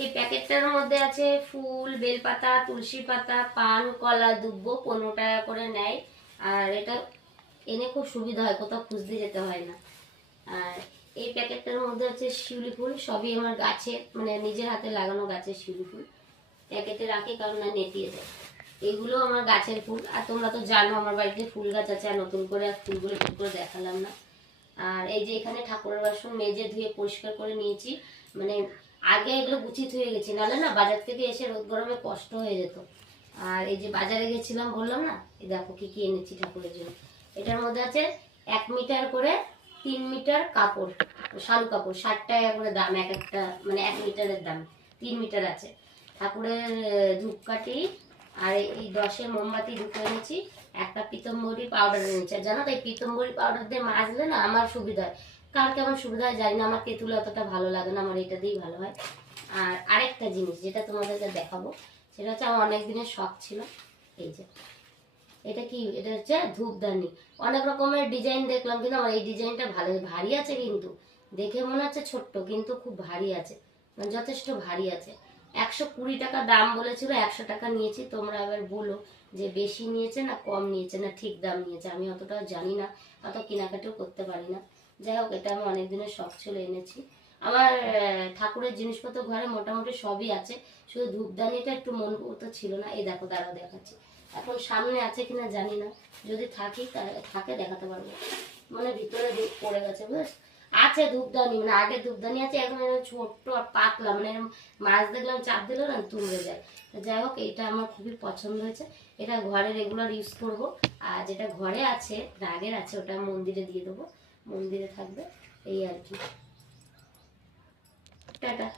এই প্যাকেটটার মধ্যে আছে ফুল, বেলপাতা, তুলসী পাতা, পান, কলা, দুব্বো, 15 টাকা করে নেয়। আর এটা এনে খুব সুবিধা হয়, কোথাও খুঁজতে যেতে হয় না। আর এই প্যাকেটটার মধ্যে আছে শিউলি ফুল, সবই আমার গাছের, মানে নিজের হাতে লাগানো গাছের শিউলি ফুল। প্যাকেটে রাখি কারণ না নেতিয়ে যায়। এগুলো আমার গাছের ফুল। আর তোমরা তো জানো আমার বাড়িতে ফুল গাছ আছে, আর নতুন করে আর ফুলগুলো ঠিক করে দেখালাম না। আর এই যে এখানে ঠাকুরের বাসন মেজে ধুয়ে পরিষ্কার করে নিয়েছি, মানে আগে এগুলো গুছিয়ে ধুয়ে গেছি, নাহলে না বাজার থেকে এসে রোদ গরমে কষ্ট হয়ে যেত। আর এই যে বাজারে গেছিলাম বললাম না, এই দেখো কি কি এনেছি ঠাকুরের জন্য। এটার মধ্যে আছে 1 মিটার করে 3 মিটার কাপড়, শালু কাপড়, 60 টাকা করে দাম এক একটা, মানে 1 মিটারের দাম 3 মিটার আছে। ঠাকুরের ধূপকাঠি আর এই 10-এর মোমবাতি দুটো এনেছি। একটা পিতম্বরী পাউডার এনেছি। আর জানো তো এই পিতম্বরী পাউডার দিয়ে মাজলে না আমার সুবিধা হয়, কার কেমন সুবিধা হয় জানি না, আমার তেঁতুলে অতটা ভালো লাগে না, আমার এটা দিয়েই ভালো হয়। আর আরেকটা জিনিস যেটা তোমাদেরকে দেখাবো, সেটা হচ্ছে আমার অনেক দিনের শখ ছিল। এই যে এটা কি, এটা হচ্ছে ধূপদানি। অনেক রকমের ডিজাইন দেখলাম, কিন্তু আমার এই ডিজাইনটা ভালো, ভারী আছে, কিন্তু দেখে মনে হচ্ছে ছোট্ট, কিন্তু খুব ভারী আছে, মানে যথেষ্ট ভারী আছে। 120 টাকা দাম বলেছিল, 100 টাকা নিয়েছি। তোমরা এবার বলো যে বেশি নিয়েছে না কম নিয়েছে না ঠিক দাম নিয়েছে, আমি অতটাও জানি না, অত কেনাকাটাও করতে পারি না। যাই হোক, এটা আমার অনেক দিনের শখ ছিল, এনেছি। আমার ঠাকুরের জিনিসপত্র ঘরে মোটামুটি সবই আছে, শুধু ধূপদানিটা একটু মন মতো ছিল না। এই দেখো, দাঁড়াও দেখাচ্ছি। এখন সামনে আছে কিনা জানি না, যদি থাকে দেখাতে পারবো। মানে ভিতরে ধূপ পড়ে গেছে, বুঝ আছে ধূপদানি, মানে আগে ধূপদানি আছে, এখন ছোট্ট আর পাতলা, মানে মাছ দেখলাম চাপ দিল না তুলে যায়। যাই হোক, এটা আমার খুবই পছন্দ হয়েছে, এটা ঘরে রেগুলার ইউজ করব। আর যেটা ঘরে আছে, রাগের আছে, ওটা মন্দিরে দিয়ে দেবো, মন্দিরে থাকবে, এই আর কি। টাটা।